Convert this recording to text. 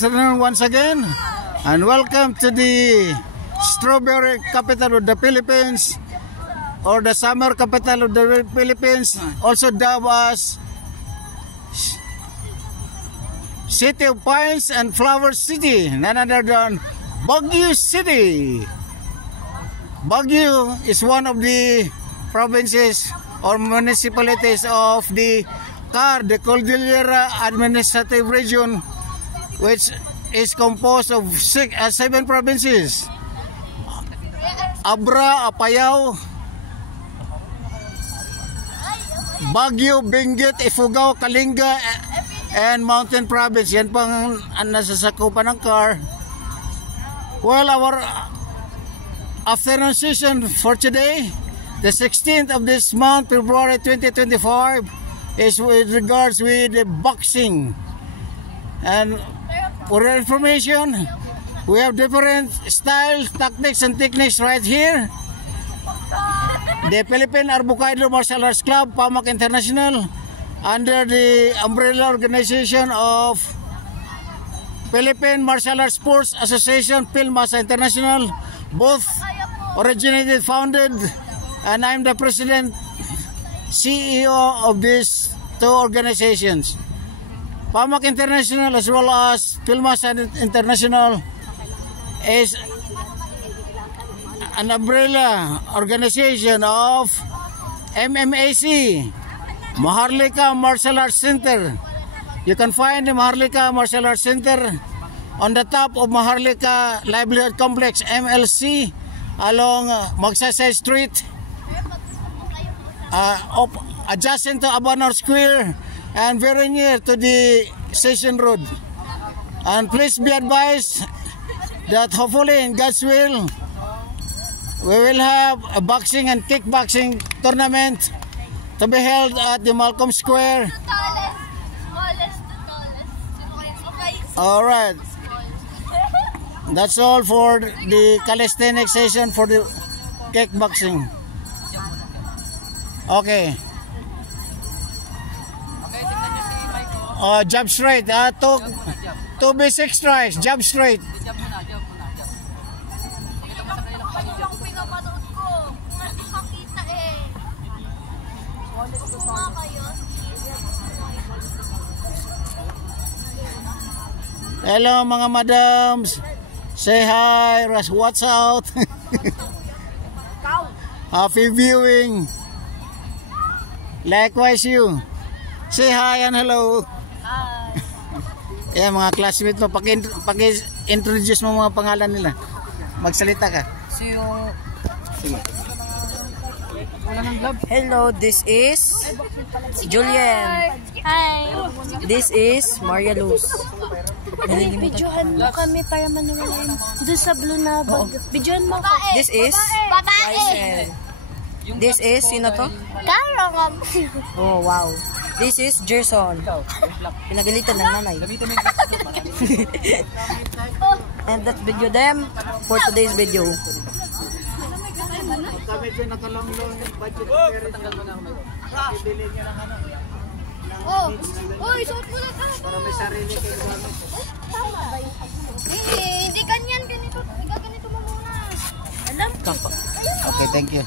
Afternoon once again, and welcome to the strawberry capital of the Philippines, or the summer capital of the Philippines, also dubbed as City of Pines and Flower City, none other than Baguio City. Baguio is one of the provinces or municipalities of the CAR, the Cordillera Administrative Region, which is composed of 7 provinces: Abra, Apayao, Baguio, Benguet, Ifugao, Kalinga, and Mountain Province. Yan pang nasasakupan ng CAR. Well, our afternoon session for today, the 16th of this month, February 2025, is with regards with the boxing. And for your information, we have different styles, tactics, and techniques right here. The Philippine Arbukaido Martial Arts Club, PAMAC International, under the umbrella organization of Philippine Martial Arts Sports Association, PhilMASA International, both originated, founded, and I'm the president, CEO of these two organizations. PAMAC International as well as PhilMASA International is an umbrella organization of MMAC, Maharlika Martial Arts Center. You can find the Maharlika Martial Arts Center on the top of Maharlika Livelihood Complex, MLC, along Magsaysay Street, adjacent to Abanor Square, and very near to the Station Road. And please be advised that hopefully in God's will, we will have a boxing and kickboxing tournament to be held at the Malcolm Square. Alright, that's all for the calisthenics session for the kickboxing. Okay. Jab straight. Two basic strikes. Jab straight. Hello mga madams. Say hi. What's out? Happy viewing. Likewise you. Say hi and hello. Yan mga classmates mo, paki-introduce mo mga pangalan nila. Magsalita ka. Hello, this is Julian. Hi. This is Maria Luz. Videohan mo kami para manuwala doon sa blue na bag. Videohan mo. This is Raisel. This is, sino to? Karong. Oh, wow. This is Gerson. Pinagalitan ng nanay. And that's video them for today's video. Oy, suot mo na ka. Para may sarili kayo. Tama ba yun? Hindi ganyan, ganito. Ganito mo muna. Alam? Okay, thank you.